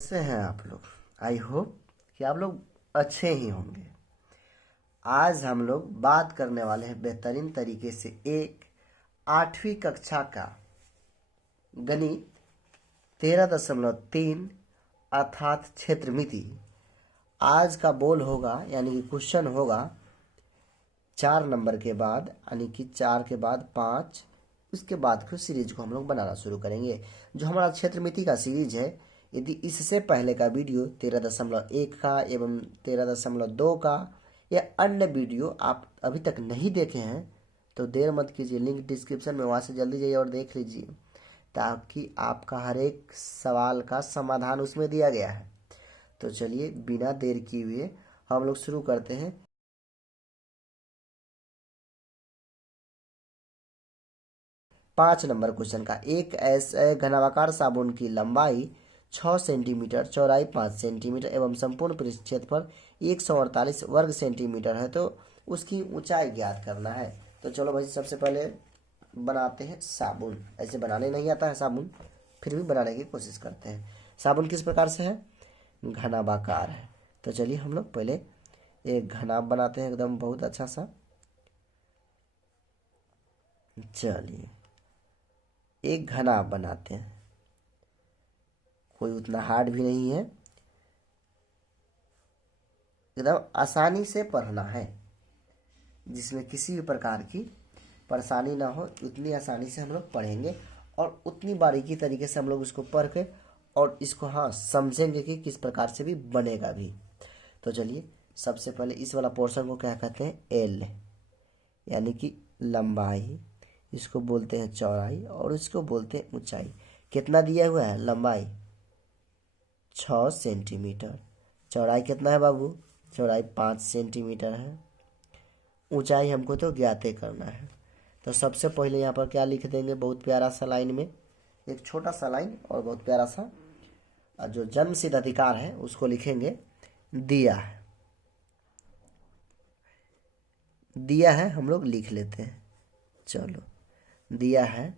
कैसे हैं आप लोग। आई होप कि आप लोग अच्छे ही होंगे। आज हम लोग बात करने वाले हैं बेहतरीन तरीके से एक 8वीं कक्षा का गणित 13.3 अर्थात क्षेत्रमिति। आज का बोल होगा यानी कि क्वेश्चन होगा 4 नंबर के बाद, यानी कि 4 के बाद 5। उसके बाद फिर सीरीज को हम लोग बनाना शुरू करेंगे। जो हमारा क्षेत्रमिति का सीरीज है, यदि इससे पहले का वीडियो 13.1 का एवं 13.2 का या अन्य वीडियो आप अभी तक नहीं देखे हैं तो देर मत कीजिए, लिंक डिस्क्रिप्शन में, वहाँ से जल्दी जाइए और देख लीजिए, ताकि आपका हर एक सवाल का समाधान उसमें दिया गया है। तो चलिए बिना देर किए हुए हम लोग शुरू करते हैं। 5 नंबर क्वेश्चन का, एक ऐसे घनाकार साबुन की लंबाई 6 सेंटीमीटर, चौड़ाई 5 सेंटीमीटर एवं संपूर्ण पृष्ठ क्षेत्रफल 148 वर्ग सेंटीमीटर है, तो उसकी ऊंचाई ज्ञात करना है। तो चलो भाई, सबसे पहले बनाते हैं साबुन। ऐसे बनाने नहीं आता है साबुन, फिर भी बनाने की कोशिश करते हैं। साबुन किस प्रकार से है? घनाभाकार है। तो चलिए हम लोग पहले एक घना बनाते हैं, एकदम बहुत अच्छा सा। चलिए एक घना बनाते हैं, कोई उतना हार्ड भी नहीं है, एकदम आसानी से पढ़ना है, जिसमें किसी भी प्रकार की परेशानी ना हो। उतनी आसानी से हम लोग पढ़ेंगे और उतनी बारीकी तरीके से हम लोग इसको पढ़ के और इसको समझेंगे कि किस प्रकार से भी बनेगा भी। तो चलिए सबसे पहले इस वाला पोर्शन को क्या कहते हैं? एल, यानी कि लंबाई, इसको बोलते हैं चौड़ाई और इसको बोलते हैं ऊंचाई। कितना दिया हुआ है? लंबाई 6 सेंटीमीटर, चौड़ाई कितना है बाबू? चौड़ाई 5 सेंटीमीटर है, ऊंचाई हमको तो ज्ञात करना है। तो सबसे पहले यहाँ पर क्या लिख देंगे? बहुत प्यारा सा लाइन में, एक छोटा सा लाइन और बहुत प्यारा सा जो जन्म सिद्ध अधिकार है उसको लिखेंगे दिया है। दिया है हम लोग लिख लेते हैं। चलो, दिया है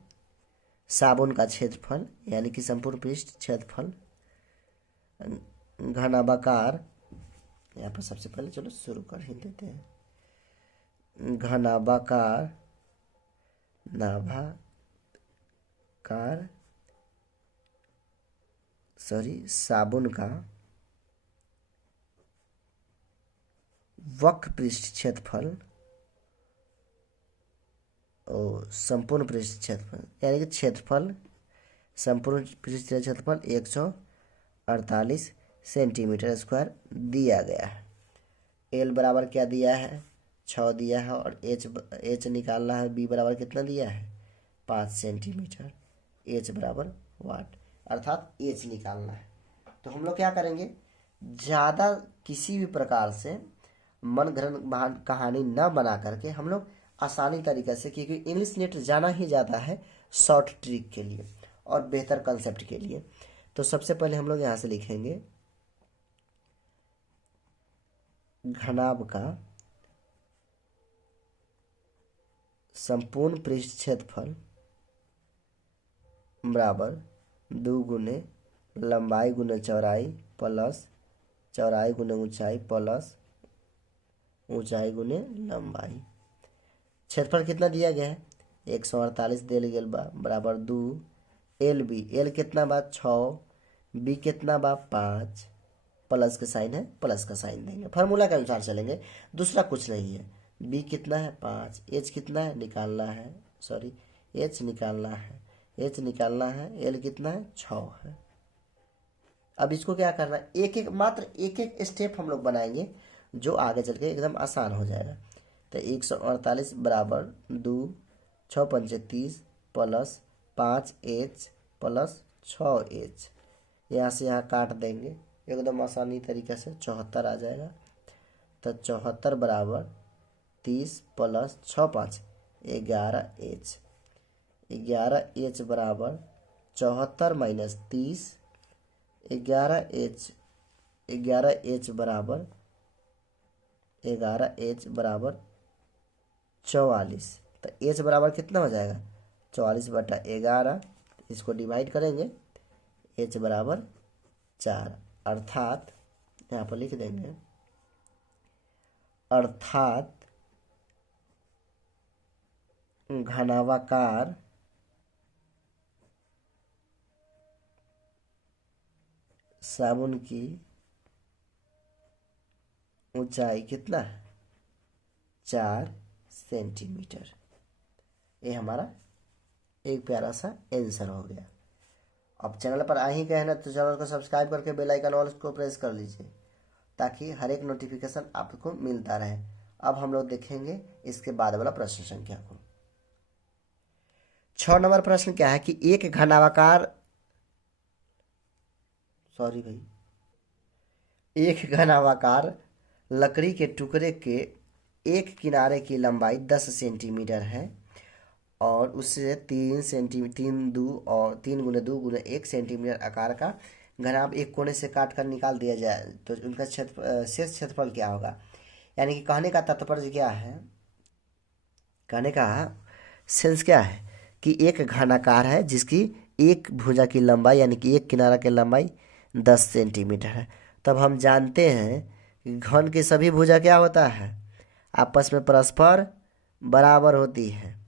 साबुन का क्षेत्रफल यानी कि संपूर्ण पृष्ठ क्षेत्रफल घनाभाकार। यहाँ पर सबसे पहले चलो शुरू कर ही देते हैं। घनाभाकार नाभाकार साबुन का वक्र पृष्ठ क्षेत्रफल और संपूर्ण पृष्ठ क्षेत्रफल, यानी कि क्षेत्रफल संपूर्ण पृष्ठ क्षेत्रफल 148 सेंटीमीटर स्क्वायर दिया गया है। एल बराबर क्या दिया है? 6 दिया है और एच निकालना है। बी बराबर कितना दिया है? 5 सेंटीमीटर। एच बराबर वाट, अर्थात एच निकालना है। तो हम लोग क्या करेंगे, ज़्यादा किसी भी प्रकार से मन घड़न कहानी न बना करके हम लोग आसानी तरीके से, क्योंकि इंग्लिश नेट जाना ही जाता है शॉर्ट ट्रिक के लिए और बेहतर कंसेप्ट के लिए। तो सबसे पहले हम लोग यहाँ से लिखेंगे घनाभ का संपूर्ण पृष्ठ क्षेत्रफल बराबर 2 गुने लंबाई गुने चौड़ाई प्लस चौड़ाई गुने ऊंचाई प्लस ऊंचाई गुने लंबाई। क्षेत्रफल कितना दिया गया है? 148 दिया गया बराबर 2। एल बी, एल कितना बा? 6। बी कितना बा? 5। प्लस का साइन है, प्लस का साइन देंगे, फार्मूला के अनुसार चलेंगे, दूसरा कुछ नहीं है। बी कितना है? 5। एच कितना है? निकालना है, सॉरी एच निकालना है, एच निकालना है। एल कितना है? 6 है। अब इसको क्या करना है, एक एक मात्र एक एक स्टेप हम लोग बनाएंगे जो आगे चल के एकदम आसान हो जाएगा। तो 148 बराबर 2, 6 पंचे 30 प्लस 5 एच प्लस 6 एच। यहाँ से यहाँ काट देंगे, एकदम आसानी तरीके से 74 आ जाएगा। तो 74 बराबर 30 प्लस 6 5 11 एच। 11 एच बराबर 74 माइनस 30, 11 एच बराबर 44। तो एच बराबर कितना हो जाएगा? 44/11। इसको डिवाइड करेंगे, एच बराबर 4, अर्थात यहाँ पर लिख देंगे, अर्थात घनावाकार साबुन की ऊंचाई कितना है, 4 सेंटीमीटर। ये हमारा एक प्यारा सा आंसर हो गया। अब चैनल पर आ ही गए हैं ना, तो चैनल को सब्सक्राइब करके बेल आइकन ऑल को प्रेस कर लीजिए, ताकि हर एक नोटिफिकेशन आपको मिलता रहे। अब हम लोग देखेंगे इसके बाद वाला प्रश्न संख्या को। 6 नंबर प्रश्न क्या है कि एक घनावाकार, सॉरी भाई, एक घनावाकार लकड़ी के टुकड़े के एक किनारे की लंबाई 10 सेंटीमीटर है और उससे 3 गुने 2 गुने 1 सेंटीमीटर आकार का घनाभ एक कोने से काट कर निकाल दिया जाए तो उनका शेष क्षेत्रफल क्या होगा। यानी कि कहने का तात्पर्य क्या है, कहने का सेंस क्या है कि एक घनाकार है जिसकी एक भुजा की लंबाई यानी कि एक किनारा की लंबाई 10 सेंटीमीटर है। तब हम जानते हैं कि घन की सभी भुजा क्या होता है, आपस में परस्पर बराबर होती है।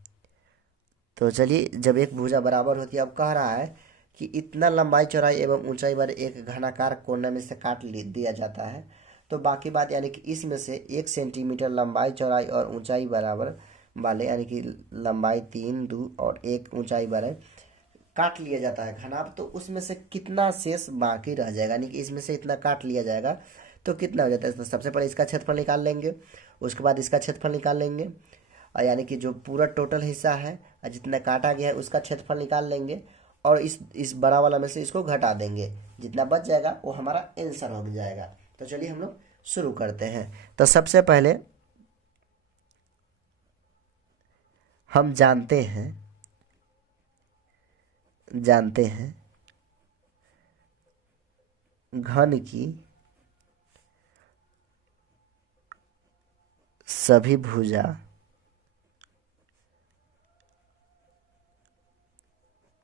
तो चलिए, जब एक भुजा बराबर होती है, अब कह रहा है कि इतना लंबाई चौड़ाई एवं ऊंचाई वाले एक घनाकार कोने में से काट दिया जाता है, तो बाकी बात यानी कि इसमें से 1 सेंटीमीटर लंबाई चौड़ाई और ऊंचाई बराबर वाले यानी कि लंबाई 3, 2 और 1 ऊंचाई वाले काट लिया जाता है घनाभ, तो उसमें से कितना शेष बाकी रह जाएगा, यानी कि इसमें से इतना काट लिया जाएगा तो कितना हो जाता है। तो सबसे पहले इसका क्षेत्रफल निकाल लेंगे, उसके बाद इसका क्षेत्रफल निकाल लेंगे, और यानी कि जो पूरा टोटल हिस्सा है और जितना काटा गया है उसका क्षेत्रफल निकाल लेंगे, और इस बड़ा वाला में से इसको घटा देंगे, जितना बच जाएगा वो हमारा आंसर हो जाएगा। तो चलिए हम लोग शुरू करते हैं। तो सबसे पहले हम जानते हैं घन की सभी भुजा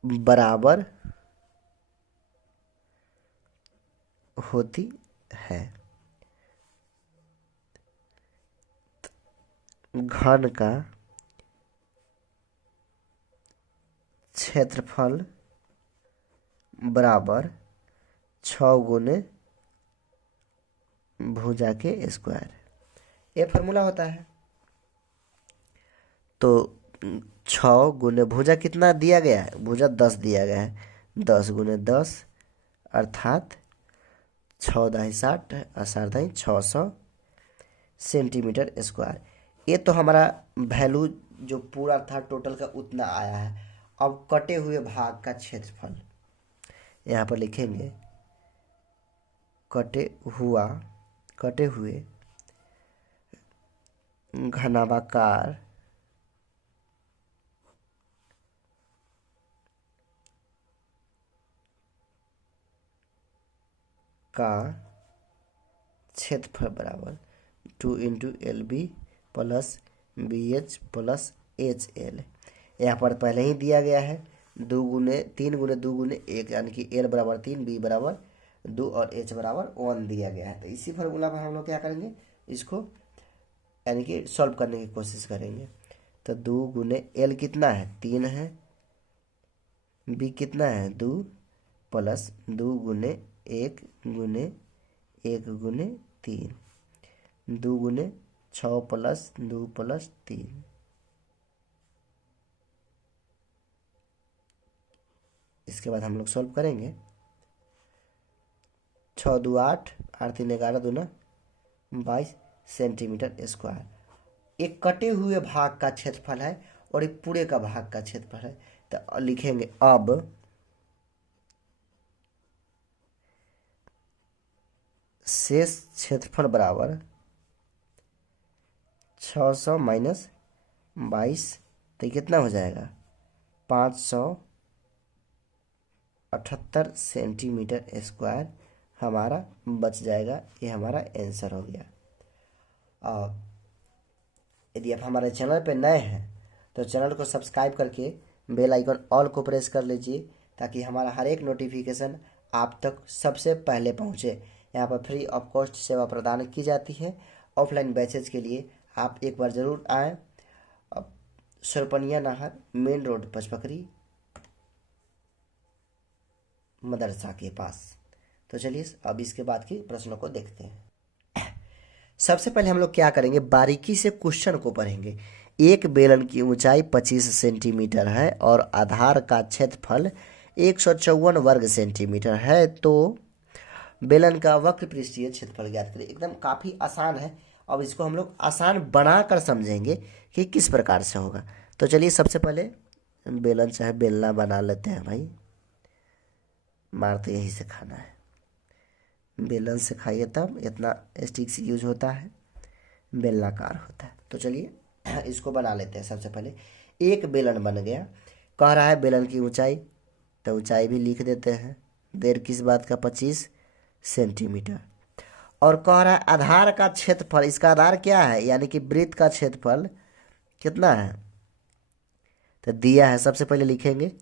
बराबर होती है। घन का क्षेत्रफल बराबर 6 गुने भुजा के स्क्वायर, ये फार्मूला होता है। तो 6 गुने भुजा कितना दिया गया है, भुजा 10 दिया गया है, 10 गुने 10 अर्थात 6 दाई 60 और 60 दाई 600 सेंटीमीटर स्क्वायर। ये तो हमारा वैल्यू जो पूरा था टोटल का उतना आया है। अब कटे हुए भाग का क्षेत्रफल यहाँ पर लिखेंगे, कटे हुए घनाभाकार का क्षेत्रफल बराबर 2 × LB plus BH plus HL। यहाँ पर पहले ही दिया गया है 3 गुने 2 गुने 1 यानी कि L बराबर 3, B बराबर 2 और H बराबर 1 दिया गया है। तो इसी फार्मूला पर हम लोग क्या करेंगे, इसको यानी कि सॉल्व करने की कोशिश करेंगे। तो 2 गुने L कितना है, 3 है, B कितना है 2 प्लस 2 गुने 1 गुने 1 गुने 3, 2 गुने 6 प्लस 2 प्लस 3, इसके बाद हम लोग सॉल्व करेंगे। 6 2 8, 8 3 11 दूना 22 सेंटीमीटर स्क्वायर। एक कटे हुए भाग का क्षेत्रफल है और एक पूरे का भाग का क्षेत्रफल है। तो लिखेंगे अब शेष क्षेत्रफल बराबर 600 माइनस 22, तो कितना हो जाएगा 578 सेंटीमीटर स्क्वायर हमारा बच जाएगा। ये हमारा आंसर हो गया। और यदि आप हमारे चैनल पर नए हैं तो चैनल को सब्सक्राइब करके बेल आइकन ऑल को प्रेस कर लीजिए, ताकि हमारा हर एक नोटिफिकेशन आप तक सबसे पहले पहुँचे। यहाँ पर फ्री ऑफ कॉस्ट सेवा प्रदान की जाती है। ऑफलाइन बैचेज के लिए आप एक बार ज़रूर आएँ। अब सुरपनिया नहर, मेन रोड, पचपकरी, मदरसा के पास। तो चलिए अब इसके बाद के प्रश्नों को देखते हैं। सबसे पहले हम लोग क्या करेंगे, बारीकी से क्वेश्चन को पढ़ेंगे। एक बेलन की ऊंचाई 25 सेंटीमीटर है और आधार का क्षेत्रफल 154 वर्ग सेंटीमीटर है, तो बेलन का वक्र पृष्ठीय क्षेत्रफल ज्ञात करें। एकदम काफ़ी आसान है। अब इसको हम लोग आसान बनाकर समझेंगे कि किस प्रकार से होगा। तो चलिए सबसे पहले बेलन चाहे बेलना बना लेते हैं भाई, मार तो यही से खाना है। बेलन से खाइए तब इतना स्टिक से यूज होता है, बेलनाकार होता है। तो चलिए इसको बना लेते हैं। सबसे पहले एक बेलन बन गया। कह रहा है बेलन की ऊंचाई, तो ऊंचाई भी लिख देते हैं। देर किस बात का, 25 सेंटीमीटर। और कह रहा है आधार का क्षेत्रफल, इसका आधार क्या है, यानी कि वृत्त का क्षेत्रफल कितना है, तो दिया है। सबसे पहले लिखेंगे,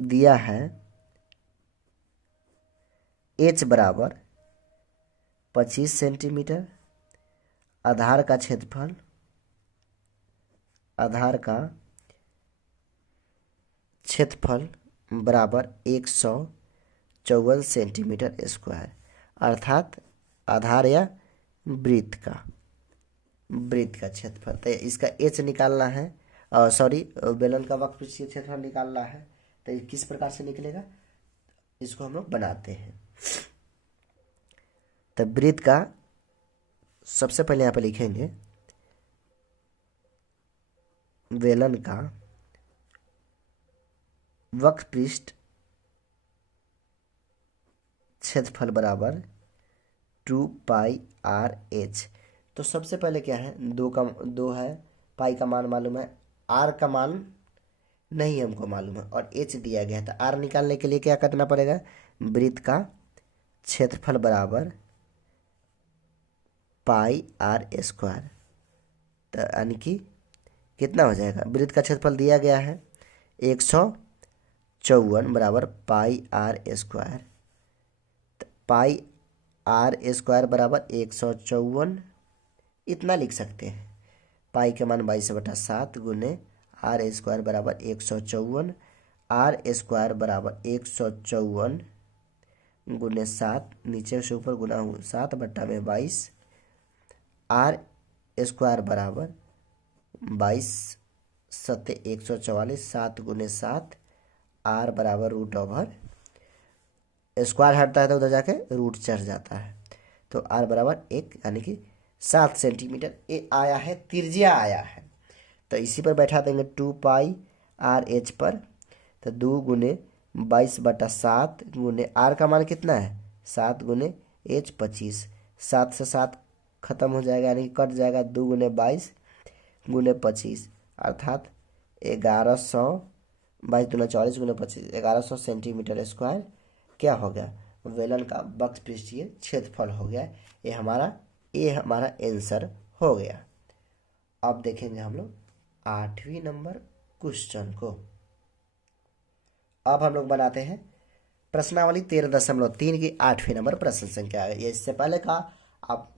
दिया है h बराबर 25 सेंटीमीटर, आधार का क्षेत्रफल, आधार का क्षेत्रफल बराबर 154 सेंटीमीटर स्क्वायर, अर्थात आधार या वृत्त का क्षेत्रफल। तो इसका h निकालना है, सॉरी बेलन का वक्र पृष्ठीय क्षेत्रफल निकालना है। तो ये किस प्रकार से निकलेगा, इसको हम लोग बनाते हैं। तो वृत्त का सबसे पहले यहाँ पे लिखेंगे, बेलन का वक्र पृष्ठ क्षेत्रफल बराबर 2πr/h। तो सबसे पहले क्या है, दो है, पाई का मान मालूम है, आर का मान नहीं हमको मालूम है और एच दिया गया था। आर निकालने के लिए क्या करना पड़ेगा, वृत्त का क्षेत्रफल बराबर πr²। तो यानी कि कितना हो जाएगा, वृत्त का क्षेत्रफल दिया गया है 154 बराबर πr²। πr² बराबर 154 इतना लिख सकते हैं। पाई का मान 22/7 गुने r² बराबर 154, r² बराबर 154 गुने 7, नीचे से ऊपर गुना 7/22, r² बराबर 22×7=144, 7 गुने 7, r बराबर √/, स्क्वायर हटता है तो उधर जाके रूट चढ़ जाता है। तो r बराबर 1 यानी कि 7 सेंटीमीटर ये आया है, त्रिज्या आया है। तो इसी पर बैठा देंगे 2πr/h पर। तो 2 गुने 22/7 गुने r का मान कितना है, 7 गुने h 25, 7 से 7 खत्म हो जाएगा यानी कि कट जाएगा। 2 गुने 22 गुने 25 अर्थात 1100, 22 दूना 40 गुने 25, 1100 सेंटीमीटर स्क्वायर क्या हो गया, बेलन का वक्र पृष्ठीय क्षेत्रफल हो गया। ये हमारा आंसर हो गया। अब देखेंगे हम लोग 8वीं नंबर क्वेश्चन को। अब हम लोग बनाते हैं प्रश्नावली 13.3 की 8वीं नंबर प्रश्न संख्या है। ये इससे पहले का आप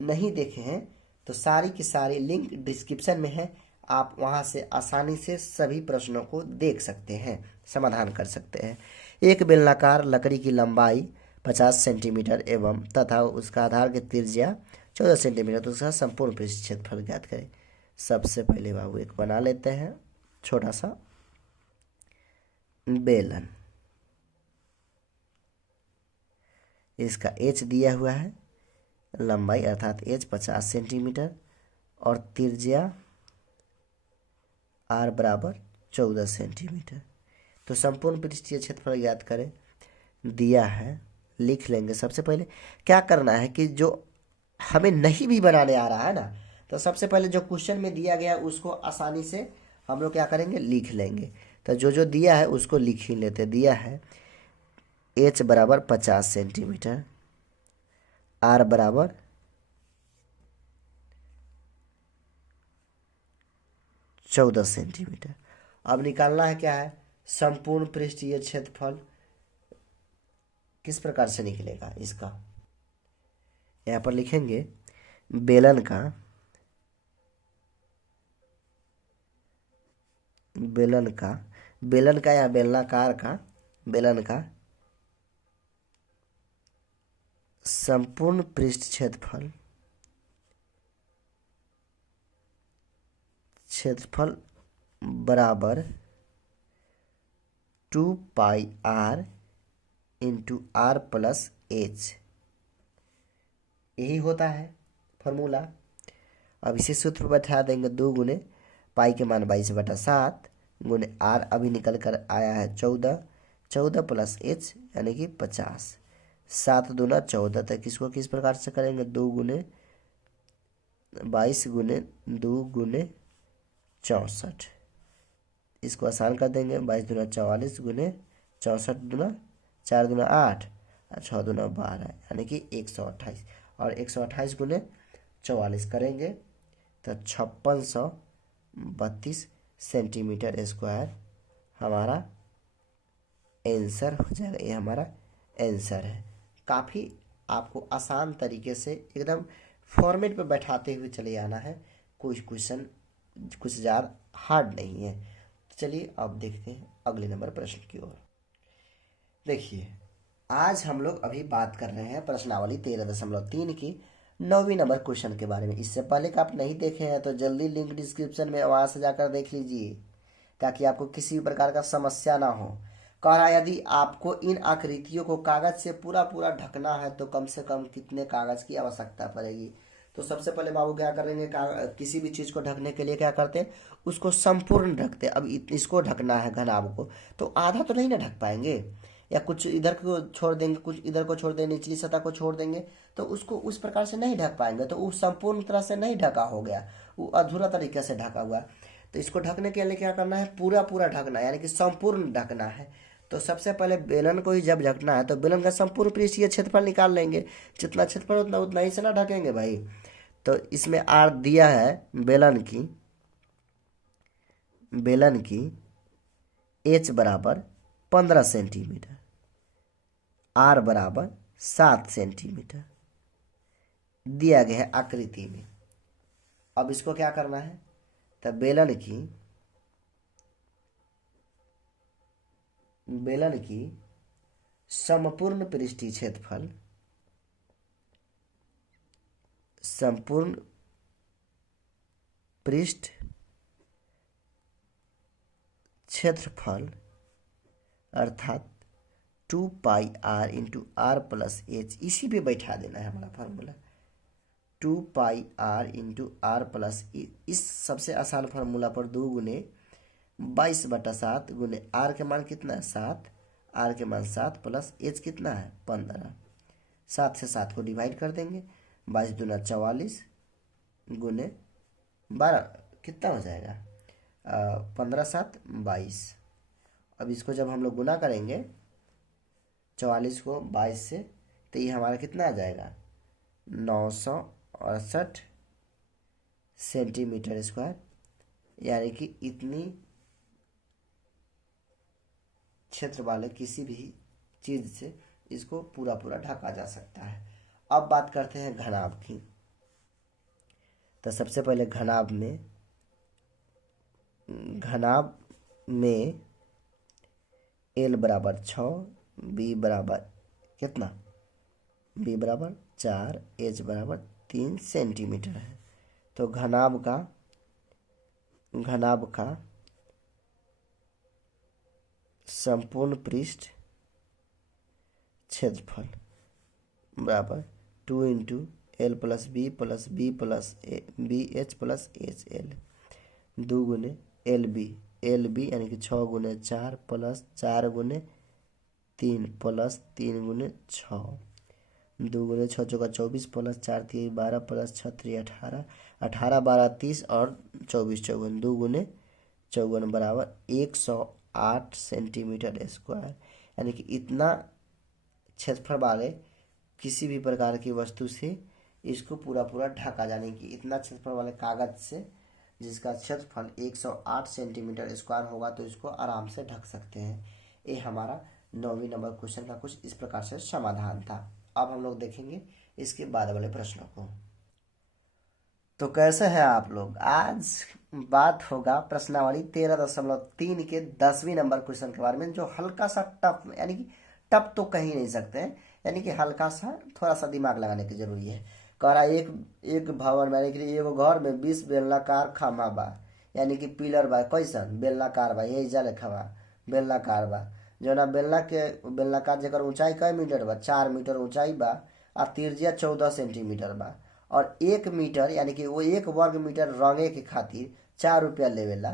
नहीं देखे हैं तो सारी की सारी लिंक डिस्क्रिप्शन में है, आप वहां से आसानी से सभी प्रश्नों को देख सकते हैं, समाधान कर सकते हैं। एक बेलनाकार लकड़ी की लंबाई 50 सेंटीमीटर एवं तथा उसका आधार की त्रिज्या 14 सेंटीमीटर, तो उसका संपूर्ण पृष्ठ क्षेत्रफल ज्ञात करें। सबसे पहले बाबू एक बना लेते हैं छोटा सा बेलन। इसका h दिया हुआ है, लंबाई अर्थात h 50 सेंटीमीटर और त्रिज्या r बराबर 14 सेंटीमीटर। तो संपूर्ण पृष्ठीय क्षेत्रफल ज्ञात करें। दिया है, लिख लेंगे। सबसे पहले क्या करना है कि जो हमें नहीं भी बनाने आ रहा है ना, तो सबसे पहले जो क्वेश्चन में दिया गया उसको आसानी से हम लोग क्या करेंगे, लिख लेंगे। तो जो दिया है उसको लिख ही लेते। दिया है h बराबर 50 सेंटीमीटर, r बराबर 14 सेंटीमीटर। अब निकालना है क्या है, संपूर्ण पृष्ठीय क्षेत्रफल किस प्रकार से निकलेगा इसका, यहाँ पर लिखेंगे बेलन का या बेलनाकार का बेलन का संपूर्ण पृष्ठ क्षेत्रफल बराबर 2πr into r plus h, यही होता है फॉर्मूला। अब इसी सूत्र पर बैठा देंगे, 2 गुने पाई के मान 22/7 गुने r अभी निकल कर आया है 14 प्लस h यानी कि 50, 7 दूना 14 तक। इसको किस प्रकार से करेंगे, 2 गुने 22 गुने 2 गुने 64, इसको आसान कर देंगे, 22 दूना 44 गुने 64 दूना 4 दूना 8 और 6 दूना 12 यानी कि 128, और 128 गुने 44 करेंगे तो 5632 सेंटीमीटर स्क्वायर हमारा आंसर हो जाएगा। ये हमारा आंसर है। काफ़ी आपको आसान तरीके से एकदम फॉर्मेट पे बैठाते हुए चले आना है, कुछ क्वेश्चन कुछ ज़्यादा हार्ड नहीं है। चलिए अब देखते हैं अगले नंबर प्रश्न की ओर। देखिए, आज हम लोग अभी बात कर रहे हैं प्रश्नावली 13.3 की 9वीं नंबर क्वेश्चन के बारे में। इससे पहले का आप नहीं देखे हैं तो जल्दी लिंक डिस्क्रिप्शन में वहाँ से जाकर देख लीजिए, ताकि आपको किसी भी प्रकार का समस्या ना हो। कह रहा है यदि आपको इन आकृतियों को कागज से पूरा पूरा ढकना है तो कम से कम कितने कागज की आवश्यकता पड़ेगी। तो सबसे पहले बाबू क्या करेंगे, किसी भी चीज़ को ढकने के लिए क्या करते हैं, उसको संपूर्ण ढकते हैं। अब इसको ढकना है घनाभ को, तो आधा तो नहीं ना ढक पाएंगे, या कुछ इधर को छोड़ देंगे, कुछ इधर को छोड़ देंगे, निचली सतह को छोड़ देंगे, तो उसको उस प्रकार से नहीं ढक पाएंगे, तो वो संपूर्ण तरह से नहीं ढका हो गया, वो अधूरा तरीके से ढका हुआ। तो इसको ढकने के लिए क्या करना है, पूरा पूरा ढकना है, यानी कि संपूर्ण ढकना है। तो सबसे पहले बेलन को ही जब ढकना है तो बेलन का संपूर्ण पृष्ठीय क्षेत्रफल निकाल लेंगे, जितना क्षेत्रफल उतना ही से ना ढकेंगे भाई। तो इसमें आर दिया है बेलन की एच बराबर 15 सेंटीमीटर, आर बराबर 7 सेंटीमीटर दिया गया है आकृति में। अब इसको क्या करना है, तो बेलन की संपूर्ण पृष्ठीय क्षेत्रफल संपूर्ण पृष्ठ क्षेत्रफल अर्थात 2πr into r plus H, इसी पे बैठा देना है हमारा formula, 2πr into r plus H. इस सबसे आसान फार्मूला पर 2 गुने 22/7 गुने r के मान कितना है 7, r के मान 7 प्लस h कितना है 15, 7 से 7 को डिवाइड कर देंगे, 22 दूना 44 गुने 12 कितना हो जाएगा 15 7 22। अब इसको जब हम लोग गुना करेंगे 44 को 22 से, तो ये हमारा कितना आ जाएगा 968 सेंटीमीटर स्क्वायर, यानी कि इतनी क्षेत्र वाले किसी भी चीज़ से इसको पूरा पूरा ढका जा सकता है। अब बात करते हैं घनाभ की। तो सबसे पहले घनाभ में L बराबर 6, B बराबर कितना, B बराबर 4, H बराबर 3 सेंटीमीटर है। तो घनाभ का संपूर्ण पृष्ठ क्षेत्रफल बराबर 2 into L plus B plus B plus B H plus H L, 2 गुने एल बी यानी कि 6 गुने 4 प्लस 4 गुने 3 प्लस 3 गुने 6, 2 गुने 6 चौका 24 प्लस 4 3 12 प्लस 6 3 18, 18 12 30 और 24 चौगुन, 2 गुने 54 बराबर 108 सेंटीमीटर स्क्वायर, यानी कि इतना क्षेत्रफल वाले किसी भी प्रकार की वस्तु से इसको पूरा पूरा ढका, जाने की इतना क्षेत्रफल वाले कागज से जिसका क्षेत्रफल 108 सेंटीमीटर स्क्वायर होगा तो इसको आराम से ढक सकते हैं। ये हमारा 9वीं नंबर क्वेश्चन का कुछ इस प्रकार से समाधान था। अब हम लोग देखेंगे इसके बाद वाले प्रश्नों को। तो कैसे हैं आप लोग? आज बात होगा प्रश्नावली 13.3 के 10वीं नंबर क्वेश्चन के बारे में, जो हल्का सा टफ, यानी कि टफ तो कह ही नहीं सकते हैं, यानी कि हल्का सा थोड़ा सा दिमाग लगाने की जरूरी है। कह रहा एक एक भवन यानी कि एगो घर में 20 बेलनाकार खम्भा बा, यानी कि पिलर बा। कैसन? बेलनाकार बा, यही जा लिखा बा बेलनाकार बा। जो ना बेलनाकार जेकर ऊंचाई कई मीटर बा? 4 मीटर ऊंचाई बा, आ त्रिज्या 14 सेंटीमीटर बा। और 1 मीटर यानी कि वो 1 वर्ग मीटर रंगे के खातिर 4 रुपया लेवेला।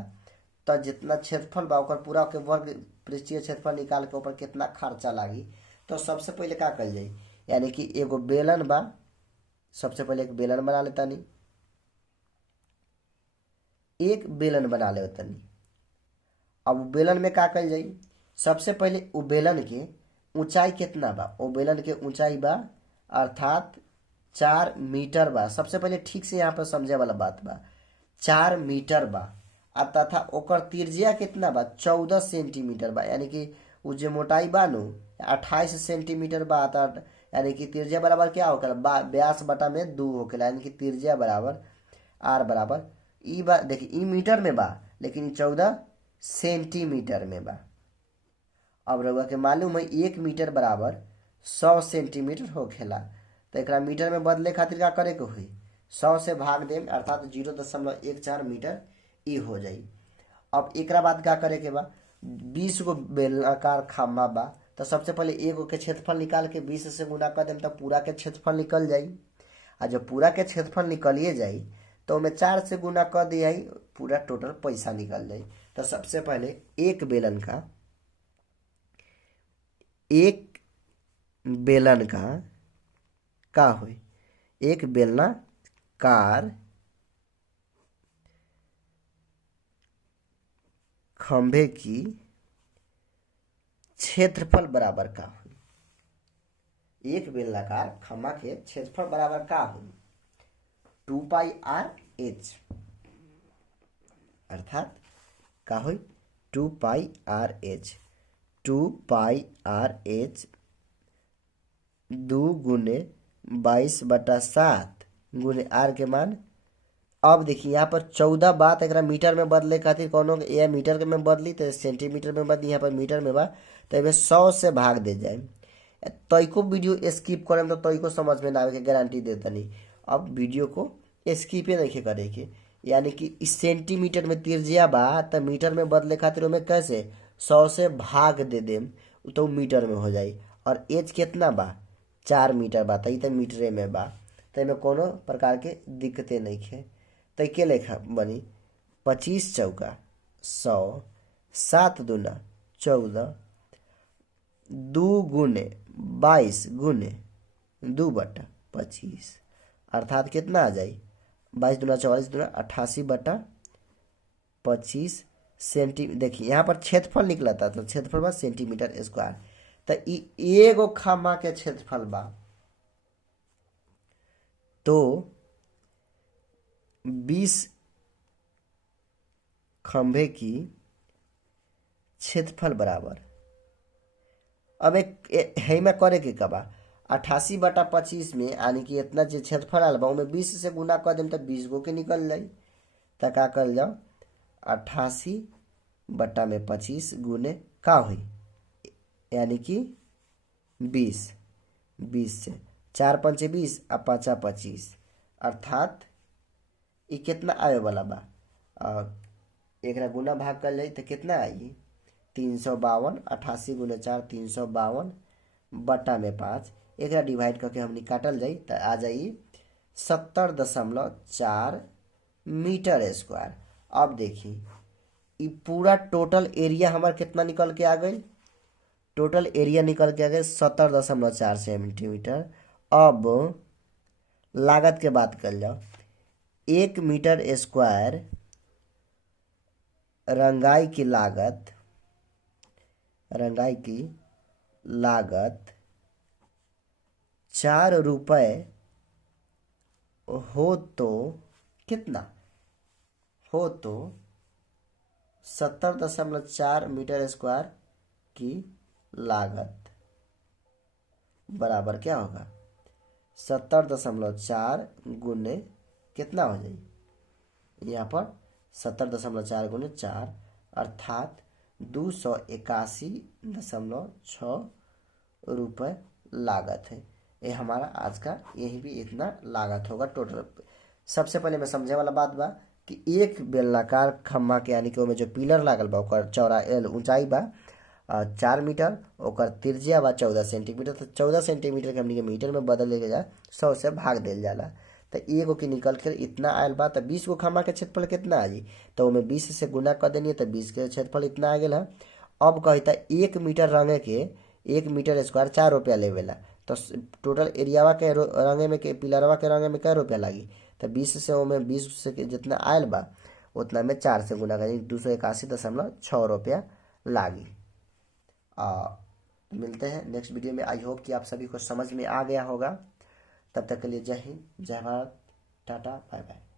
तो जितना क्षेत्रफल बा ओकर पूरा के वर्ग पृष्ठीय क्षेत्रफल निकाल के ऊपर कितना खर्चा लागी। तो सबसे पहले का कल जाई, यानी कि एगो बेलन बा, सबसे पहले एक बेलन बना लेता नहीं, एक बेलन बना ले तनी। अब बेलन में का कल जाई, सबसे पहले उ बेलन के ऊंचाई कितना बा? ओ बेलन के ऊंचाई बा अर्थात 4 मीटर बा। सबसे पहले ठीक से यहाँ पर समझे वाला बात बा, 4 मीटर बा। तथा ओकर त्रिज्या कितना बा? 14 सेंटीमीटर बा, यानी कि उ जे मोटाई बा नु 28 सेंटीमीटर बा। यानी कि त्रिज्या बराबर क्या होखेला? व्यास बटा में 2 होखेला, यानी कि त्रिज्या बराबर आर बराबर ई बा। देखिए ई मीटर में बा, लेकिन 14 सेंटीमीटर में बा। अब रउआ के मालूम है 1 मीटर बराबर 100 सेंटीमीटर होखेला। तो एक मीटर में बदले खातिर का करे के हुई? 100 से भाग देम, अर्थात 0.14 मीटर ई हो जाई। अब एक बाद का करे के बा, 20 गो बेलनाकार खम्भा बा। तो सबसे पहले एगो के क्षेत्रफल निकाल के 20 से गुना कर देम, तो पूरा के क्षेत्रफल निकल जाई। आ जब पूरा के क्षेत्रफल निकलिए जाई तो में 4 से गुना कर दिया, पूरा टोटल पैसा निकल जाई। तो सबसे पहले एक बेलन का होई, एक बेलनाकार खंभे की क्षेत्रफल बराबर का हुई? एक बेलनाकार खंभा के क्षेत्रफल बराबर का हुई? 2πr/h, अर्थात का हुई? 2πr/h। 2πr/h 2 गुने 22/7 गुने आर के मान। अब देखिए यहाँ पर 14 बात एक मीटर में बदले खातिर कोनो या मीटर के में बदली तो सेंटीमीटर में बदली, यहाँ पर मीटर में बा तो 100 से भाग दे जाए। तइको वीडियो स्किप करें तो तइको समझ में ना आवे के गारंटी देता नहीं। अब वीडियो को स्किपे नहीं करे के, यानी कि इस सेंटीमीटर में त्रिज्या बा तो मीटर में बदले खातिर में कैसे 100 से भाग दे देम तो मीटर में हो जाई। और एच कितना बा? 4 मीटर बा, तो मीटरे में बा। तो में कोनो प्रकार के दिक्कतें नहीं है। तो के लेखा बनी 25 चौका 100, 7 दूना 14, 2 गुने 22 गुने 2/25, अर्थात कितना आ जाई? 22 दूना 44 दूना 88/25 सेंटीमीटर। देखिए यहाँ पर क्षेत्रफल निकला था, तो क्षेत्रफल बा सेंटीमीटर स्क्वायर। तो एगो खम्भा के क्षेत्रफल बा, तो 20 खंभे की क्षेत्रफल बराबर। अब एक है में करे के कबा 88/25 में, यानी कि इतना जो क्षेत्रफल आल बा उमें 20 से गुना कर देम तो 20 गो के निकल जाई। तो का कर जाओ 88/25 गुने का हुई, यानी कि 20 से 4 पंचे 20 आ 5 25, अर्थात ये कितना आवे वाला बा? एक गुना भाग कर जाई तो कितना आई? 352। 88 गुने 4 352 बटा में 5, एक डिवाइड करके हमने काटल जाई तो आ जाई 70.4 मीटर स्क्वायर। अब देखिए ये पूरा टोटल एरिया हमारा कितना निकल के आ गई? टोटल एरिया निकल के आ गए 70.4 सेंटीमीटर। अब लागत के बात कर जाओ, 1 मीटर स्क्वायर रंगाई की लागत 4 रुपए हो तो कितना हो? तो 70.4 मीटर स्क्वायर की लागत बराबर क्या होगा 70.4 गुने कितना हो जाएगी यहाँ पर 70.4 गुने 4 अर्थात 281.6 रुपये लागत है। ये हमारा आज का यही भी इतना लागत होगा टोटल। सबसे पहले मैं समझे वाला बात बा कि एक बेलनाकार खम्भा के यानी कि ओमे जो पिलर लागल बा ओकर ऊंचाई बा 4 मीटर, ओकर त्रिज्या बा 14 सेंटीमीटर। तो 14 सेंटीमीटर के हमनी के मीटर में बदल ले जा 100 से भाग देल जाला। तो एगो के निकल कर इतना आयल बा। तो 20 गो खम्भा के क्षेत्रफल कितना आ जी तो ओमे 20 से गुना कर देनी तो 20 के क्षेत्रफल इतना आ गया है। अब कहता 1 मीटर रंगे के 1 मीटर स्क्वायर 4 रुपया लेवेला। तो टोटल एरियावा के रंगे में के पिलरवा के रंगे में क्या रुपया लागी तो 20 से ओमे 20 से जितना आयल बा उतना में 4 से गुना करेंगे 281.6 रुपया लागी। मिलते हैं नेक्स्ट वीडियो में। आई होप कि आप सभी को समझ में आ गया होगा। तब तक के लिए जय हिंद, जय भारत, टाटा, बाय बाय।